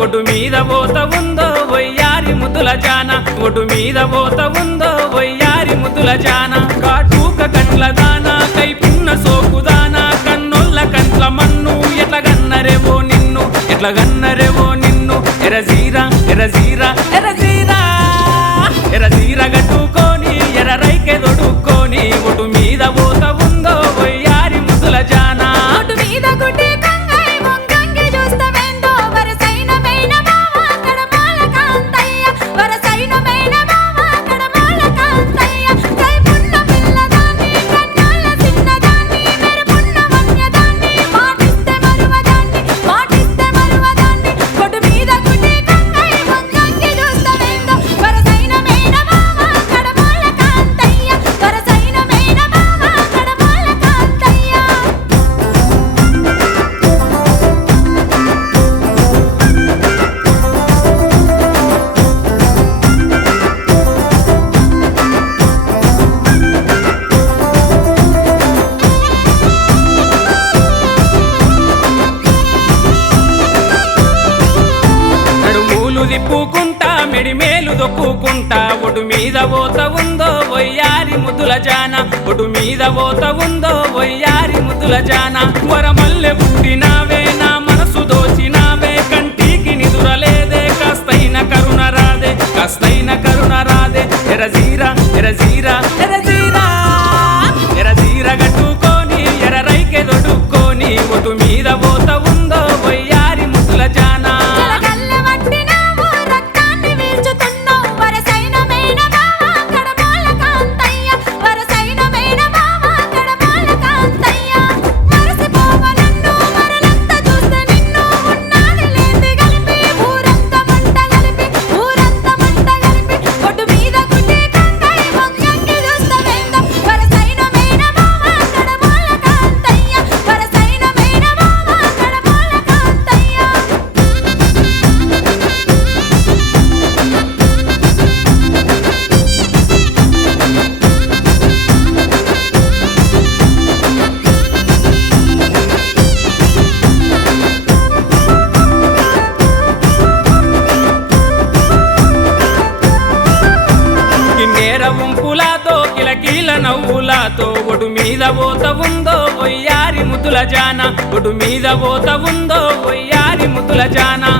ఒడ్డు మీద పోత ఉందో వయ్యారి ముద్దుల జాన ఒడ్డు మీద పోత ఉందో వయ్యారి ముద్దుల జాన కాటూక కండ్ల దానా కైపున్న సోకుదానా కన్నొల్ల కంట్ల మన్ను ఎట్ల గన్నరేవో నిన్ను ఎట్ల గన్నరేవో నిన్ను ఎరజీరా ఎరజీరా ఎరజీరా ఎరజీర గట్టుకొని ఎర్ర రైకె దొడుక్కొని ఒడ్డు మీద పోత ఉందో వయ్యారి ముద్దుల జానా ఒడ్డు మీద గుడ్డి కంగై వంగంగి చూస్తవేందో వరసైన మేన బావ కడమాల కాంతయ్య వరసైన మేన బావ కడమాల కాంతయ్య కైపున్న పిల్లదాన్ని కన్నాల చిన్నదాన్ని మెరుపున్న వన్యదాన్ని మాటిస్తే మరువదాన్ని ఒడ్డు మీద గుడ్డి కంగై వంగంగి చూస్తవేందో వరసైన మేన బావ కడమాల కాంతయ్య వరసైన మేన బావ కడమాల కాంతయ్య నడుమూలు దిప్పుకుంటా మెడిమేలు దొక్కుకుంటా ఒడ్డు మీద పోత ఉందో వయ్యారి ముద్దుల జాన ఒడ్డు మీద పోత ఉందో వయ్యారి ముద్దుల జాన వరమల్లె పుట్టినావే నా మనసు దోచినావే కంటికి నిదురలేదే కాస్తైన కరుణ రాదే కాస్తైన కరుణ రాదే ఎరజీరా ఎరజీరా ఎరజీరా ఎరజీర గట్టుకొని ఎర్ర రైకె దొడుక్కొని ఒడ్డు మీద పోత ఉందో వయ్యారి ముద్దుల జానా జలగల్ల వట్టినావు రక్తాన్ని వీల్చుతున్నావు వరసైన మేన బావ కడమాల కాంతయ్య వరసైన మేన బావ కడమాల కాంతయ్య మరసిపోవ నన్ను మరలంతా చూస్తే నిన్ను ఉన్నాది లేంది కలిపి ఊరంతా మంట కలిపి ఒడ్డు మీద గుడ్డి కంగై వంగంగి చూస్తవేందో వరసైన మేన బావ కడమాల కాంతయ్య వరసైన మేన బావ కడమాల కాంతయ్య కిన్నెర వంపులాతో కిలకీల నవ్వులాతో ఒడ్డు మీద పోత ఉందో వయ్యారి ముద్దుల జాన ఒడ్డు మీద పోత ఉందో వయ్యారి ముద్దుల జానా